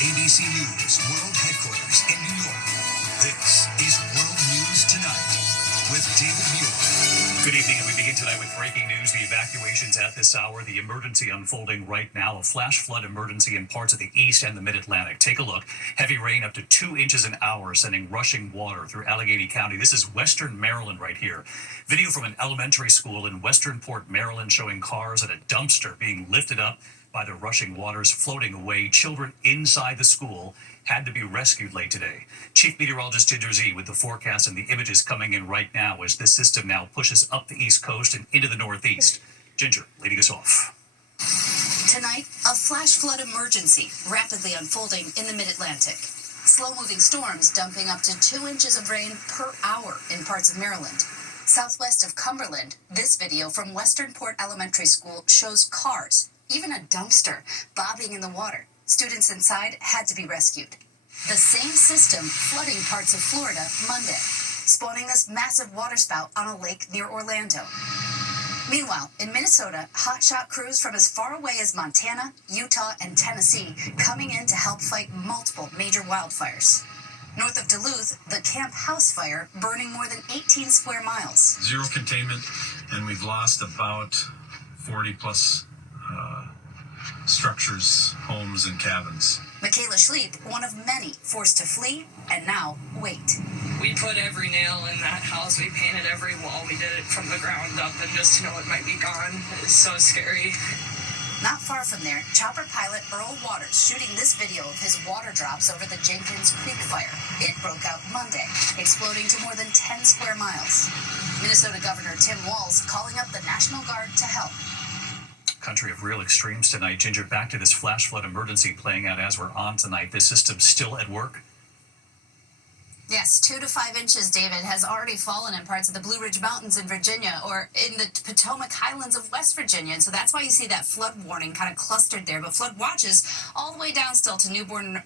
ABC News World Headquarters in New York. This is World News Tonight with David Muir. Good evening, and we begin tonight with breaking news. The evacuations at this hour, the emergency unfolding right now, a flash flood emergency in parts of the east and the mid-Atlantic. Take a look. Heavy rain up to 2 inches an hour, sending rushing water through Allegheny County. This is western Maryland right here. Video from an elementary school in Westernport, Maryland, showing cars and a dumpster being lifted up by the rushing waters, floating away. Children inside the school had to be rescued late today. Chief Meteorologist Ginger Zee with the forecast and the images coming in right now as this system now pushes up the East Coast and into the Northeast. Ginger, leading us off. Tonight, a flash flood emergency rapidly unfolding in the mid-Atlantic. Slow-moving storms dumping up to 2 inches of rain per hour in parts of Maryland. Southwest of Cumberland, this video from Westernport Elementary School shows cars, even a dumpster, bobbing in the water. Students inside had to be rescued. The same system flooding parts of Florida Monday, spawning this massive waterspout on a lake near Orlando. Meanwhile, in Minnesota, hotshot crews from as far away as Montana, Utah, and Tennessee coming in to help fight multiple major wildfires. North of Duluth, the Camp House fire burning more than 18 square miles. Zero containment, and we've lost about 40 plus structures, homes, and cabins. Michaela Schleep, one of many forced to flee and now wait. We put every nail in that house. We painted every wall. We did it from the ground up, and just to know it might be gone is so scary. Not far from there, chopper pilot Earl Waters shooting this video of his water drops over the Jenkins Creek fire. It broke out Monday, exploding to more than 10 square miles. Minnesota Governor Tim Walz calling up the National Guard to help. Country of real extremes tonight. Ginger, back to this flash flood emergency playing out as we're on tonight. This system still at work? Yes, 2 to 5 inches, David, has already fallen in parts of the Blue Ridge Mountains in Virginia or in the Potomac Highlands of West Virginia. And so that's why you see that flood warning kind of clustered there. But flood watches all the way down still to Newbern,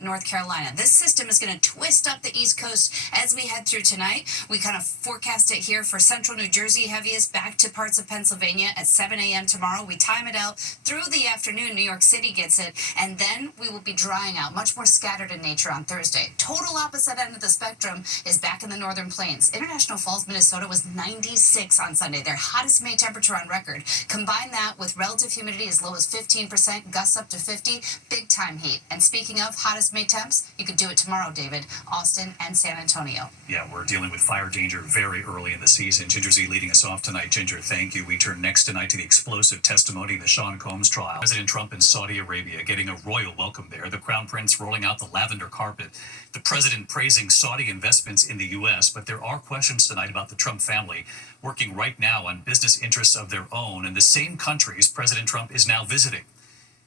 North Carolina. This system is going to twist up the East Coast as we head through tonight. We kind of forecast it here for central New Jersey, heaviest back to parts of Pennsylvania at 7 a.m. tomorrow. We time it out through the afternoon. New York City gets it. And then we will be drying out, much more scattered in nature on Thursday. Total opposite end of the spectrum is back in the northern plains. International Falls, Minnesota was 96 on Sunday, their hottest May temperature on record. Combine that with relative humidity as low as 15%, gusts up to 50, big time heat. And speaking of hottest May temps, you could do it tomorrow, David, Austin and San Antonio. Yeah, we're dealing with fire danger very early in the season. Ginger Zee leading us off tonight. Ginger, thank you. We turn next tonight to the explosive testimony in the Sean Combs trial. President Trump in Saudi Arabia getting a royal welcome there. The Crown Prince rolling out the lavender carpet. The president praising Saudi investments in the U.S., but there are questions tonight about the Trump family working right now on business interests of their own in the same countries President Trump is now visiting.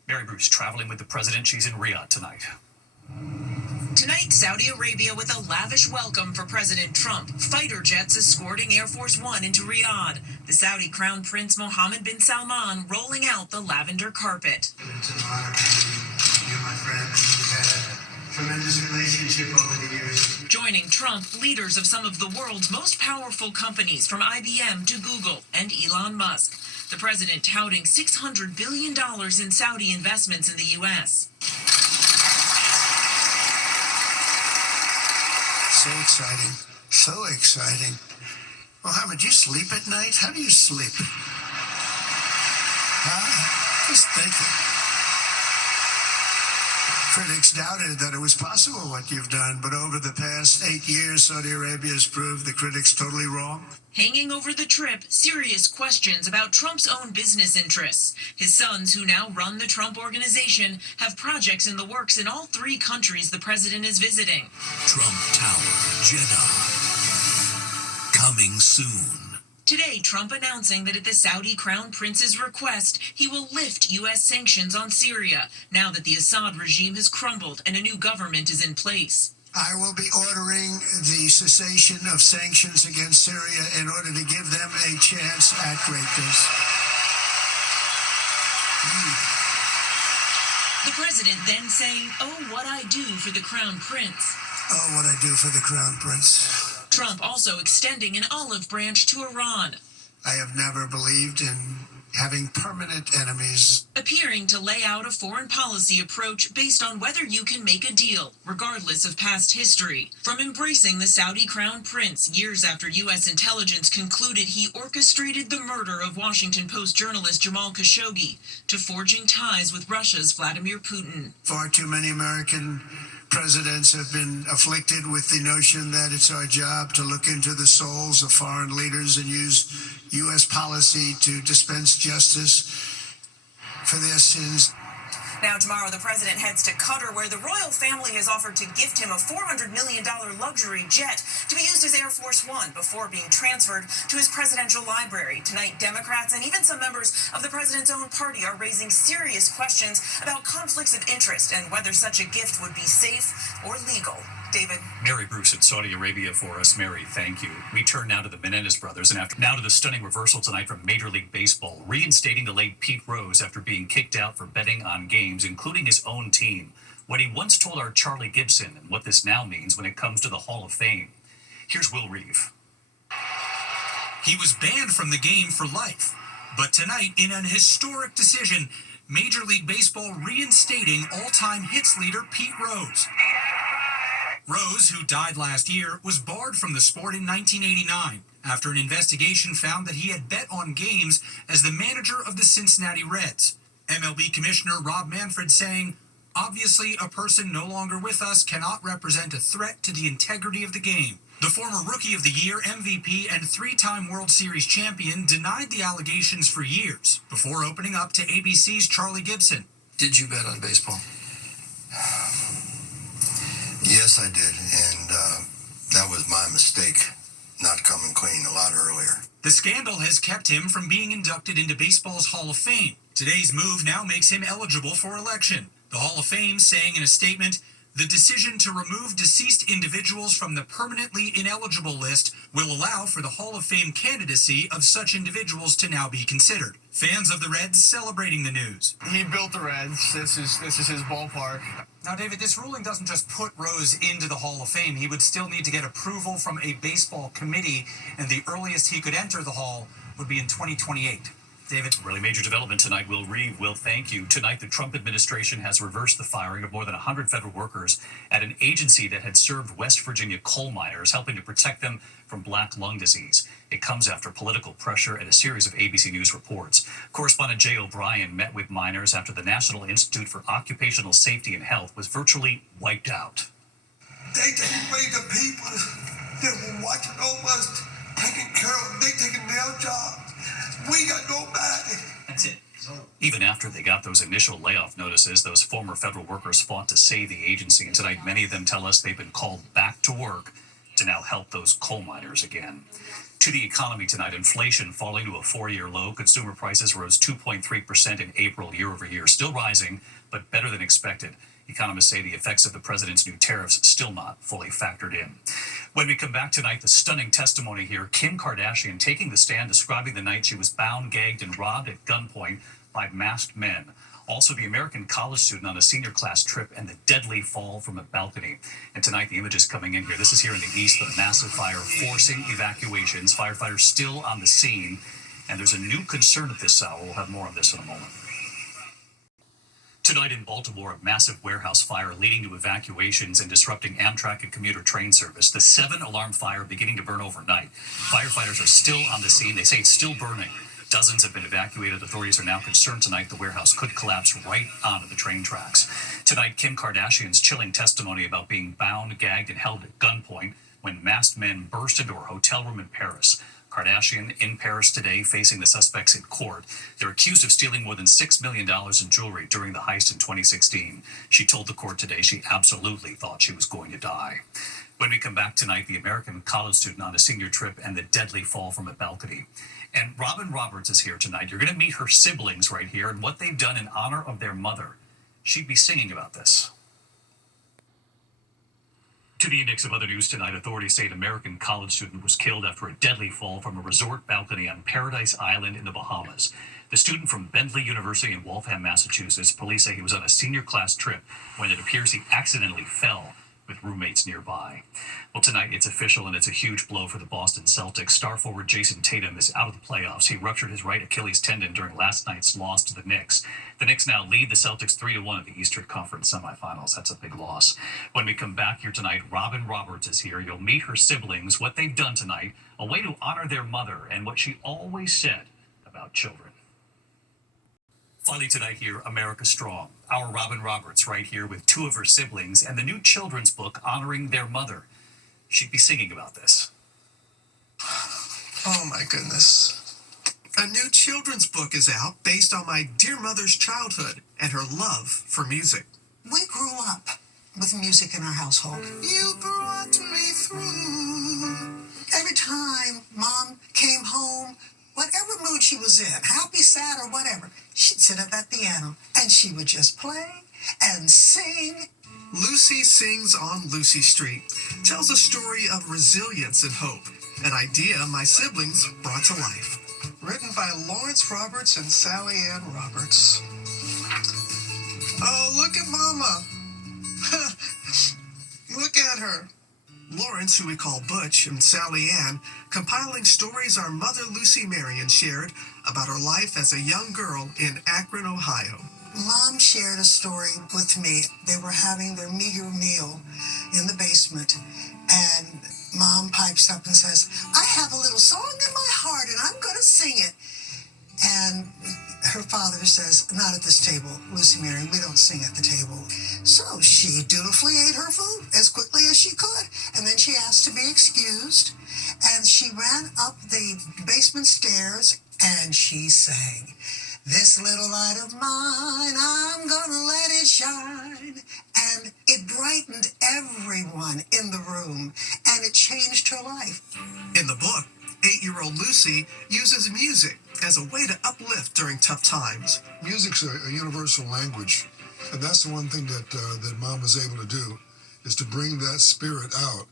Mary Bruce traveling with the president. She's in Riyadh tonight. Tonight, Saudi Arabia with a lavish welcome for President Trump. Fighter jets escorting Air Force One into Riyadh. The Saudi Crown Prince Mohammed bin Salman rolling out the lavender carpet. It's an honor to be you, my friend. We've had a tremendous relationship over the years. Joining Trump, leaders of some of the world's most powerful companies, from IBM to Google and Elon Musk. The president touting $600 billion in Saudi investments in the U.S. So exciting. So exciting. Mohammed, do you sleep at night? How do you sleep? Huh? Just thinking. Critics doubted that it was possible what you've done, but over the past 8 years, Saudi Arabia has proved the critics totally wrong. Hanging over the trip, serious questions about Trump's own business interests. His sons, who now run the Trump Organization, have projects in the works in all 3 countries the president is visiting. Trump Tower, Jeddah. Coming soon. Today, Trump announcing that at the Saudi Crown Prince's request, he will lift U.S. sanctions on Syria, now that the Assad regime has crumbled and a new government is in place. I will be ordering the cessation of sanctions against Syria in order to give them a chance at greatness. The president then saying, "Oh, what I do for the Crown Prince." Oh, what I do for the Crown Prince. Trump also extending an olive branch to Iran. I have never believed in having permanent enemies. Appearing to lay out a foreign policy approach based on whether you can make a deal, regardless of past history. From embracing the Saudi crown prince years after U.S. intelligence concluded he orchestrated the murder of Washington Post journalist Jamal Khashoggi, to forging ties with Russia's Vladimir Putin. Far too many American presidents have been afflicted with the notion that it's our job to look into the souls of foreign leaders and use U.S. policy to dispense justice for their sins. Now tomorrow, the president heads to Qatar, where the royal family has offered to gift him a $400 million luxury jet to be used as Air Force One before being transferred to his presidential library. Tonight, Democrats and even some members of the president's own party are raising serious questions about conflicts of interest and whether such a gift would be safe or legal. David. Mary Bruce in Saudi Arabia for us. Mary, thank you. We turn now to the Menendez brothers, and now to the stunning reversal tonight from Major League Baseball, reinstating the late Pete Rose after being kicked out for betting on games, including his own team. What he once told our Charlie Gibson, and what this now means when it comes to the Hall of Fame. Here's Will Reeve. He was banned from the game for life, but tonight, in an historic decision, Major League Baseball reinstating all-time hits leader Pete Rose. Rose, who died last year, was barred from the sport in 1989 after an investigation found that he had bet on games as the manager of the Cincinnati Reds. MLB Commissioner Rob Manfred saying, "Obviously, a person no longer with us cannot represent a threat to the integrity of the game." The former Rookie of the Year, MVP, and three-time World Series champion denied the allegations for years before opening up to ABC's Charlie Gibson. Did you bet on baseball? Yes, I did, and that was my mistake, not coming clean a lot earlier. The scandal has kept him from being inducted into baseball's Hall of Fame. Today's move now makes him eligible for election. The Hall of Fame saying in a statement, "The decision to remove deceased individuals from the permanently ineligible list will allow for the Hall of Fame candidacy of such individuals to now be considered." Fans of the Reds celebrating the news. He built the Reds. This is his ballpark. Now, David, this ruling doesn't just put Rose into the Hall of Fame. He would still need to get approval from a baseball committee, and the earliest he could enter the Hall would be in 2028. David? Really major development tonight. Will Reeve, Will, thank you. Tonight, the Trump administration has reversed the firing of more than 100 federal workers at an agency that had served West Virginia coal miners, helping to protect them from black lung disease. It comes after political pressure and a series of ABC News reports. Correspondent Jay O'Brien met with miners after the National Institute for Occupational Safety and Health was virtually wiped out. They take away the people that were watching over us, taking care of them. They taking their jobs. We got nobody. That's it. Even after they got those initial layoff notices, those former federal workers fought to save the agency, and tonight many of them tell us they've been called back to work to now help those coal miners again. To the economy tonight, inflation falling to a 4-year low. Consumer prices rose 2.3% in April year over year, still rising, but better than expected. Economists say the effects of the president's new tariffs still not fully factored in. When we come back tonight, the stunning testimony here, Kim Kardashian taking the stand, describing the night she was bound, gagged, and robbed at gunpoint by masked men. Also, the American college student on a senior class trip and the deadly fall from a balcony. And tonight, the images coming in here. This is here in the east, the massive fire forcing evacuations. Firefighters still on the scene. And there's a new concern at this hour. We'll have more on this in a moment. Tonight in Baltimore, a massive warehouse fire leading to evacuations and disrupting Amtrak and commuter train service. The 7-alarm fire beginning to burn overnight. Firefighters are still on the scene. They say it's still burning. Dozens have been evacuated. Authorities are now concerned tonight the warehouse could collapse right onto the train tracks. Tonight, Kim Kardashian's chilling testimony about being bound, gagged, and held at gunpoint when masked men burst into her hotel room in Paris. Kardashian in Paris today facing the suspects in court. They're accused of stealing more than $6 million in jewelry during the heist in 2016. She told the court today she absolutely thought she was going to die. When we come back tonight, the American college student on a senior trip and the deadly fall from a balcony. And Robin Roberts is here tonight. You're going to meet her siblings right here and what they've done in honor of their mother. She'd be singing about this. To the index of other news tonight, authorities say an American college student was killed after a deadly fall from a resort balcony on Paradise Island in the Bahamas. The student from Bentley University in Waltham, Massachusetts, police say he was on a senior class trip when it appears he accidentally fell. with roommates nearby. Well, tonight it's official, and it's a huge blow for the Boston Celtics. Star forward Jason Tatum is out of the playoffs. He ruptured his right Achilles tendon during last night's loss to the Knicks. The Knicks now lead the Celtics 3-1 in the Eastern Conference semifinals. That's a big loss. When we come back here tonight, Robin Roberts is here. You'll meet her siblings, what they've done tonight, a way to honor their mother, and what she always said about children. Finally tonight here, America Strong. Our Robin Roberts right here with two of her siblings and the new children's book honoring their mother. She'd be singing about this. Oh my goodness. A new children's book is out based on my dear mother's childhood and her love for music. We grew up with music in our household. You brought me through. Every time Mom came home, whatever mood she was in, happy, sad, or whatever, she'd sit at that piano and she would just play and sing. Lucy Sings on Lucy Street tells a story of resilience and hope, an idea my siblings brought to life. Written by Lawrence Roberts and Sally Ann Roberts. Oh, look at Mama. Look at her. Lawrence, who we call Butch, and Sally Ann, compiling stories our mother Lucy Marion shared about her life as a young girl in Akron, Ohio. Mom shared a story with me. They were having their meager meal in the basement, and Mom pipes up and says, I have a little song in my heart, and I'm going to sing it. And her father says, not at this table, Lucy Marion, we don't sing at the table. So she dutifully ate her food as quickly as she could, and then she asked to be excused, and she ran up the basement stairs, and she sang, this little light of mine, I'm gonna let it shine. And it brightened everyone in the room, and it changed her life. In the book, 8-year-old Lucy uses music as a way to uplift during tough times. Music's a universal language, and that's the one thing that Mom was able to do, is to bring that spirit out.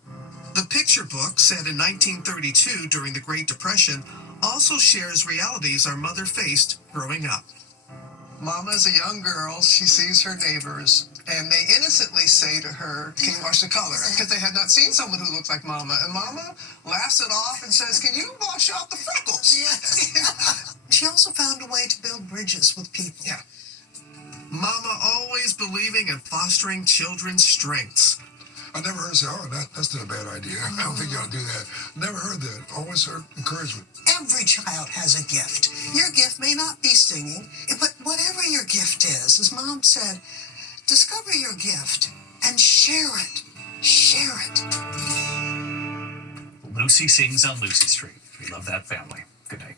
The picture book, set in 1932 during the Great Depression, also shares realities our mother faced growing up. Mama's a young girl. She sees her neighbors, and they innocently say to her, can you wash the color? Because they had not seen someone who looked like Mama. And Mama laughs it off and says, can you wash off the freckles? Yes. She also found a way to build bridges with people. Yeah. Mama always believing in fostering children's strengths. I never heard her say, oh, that's not a bad idea. I don't think you ought to do that. Never heard that. Always heard encouragement. Every child has a gift. Your gift may not be singing, but whatever your gift is, as Mom said, discover your gift and share it. Share it. Lucy Sings on Lucy Street. We love that family. Good night.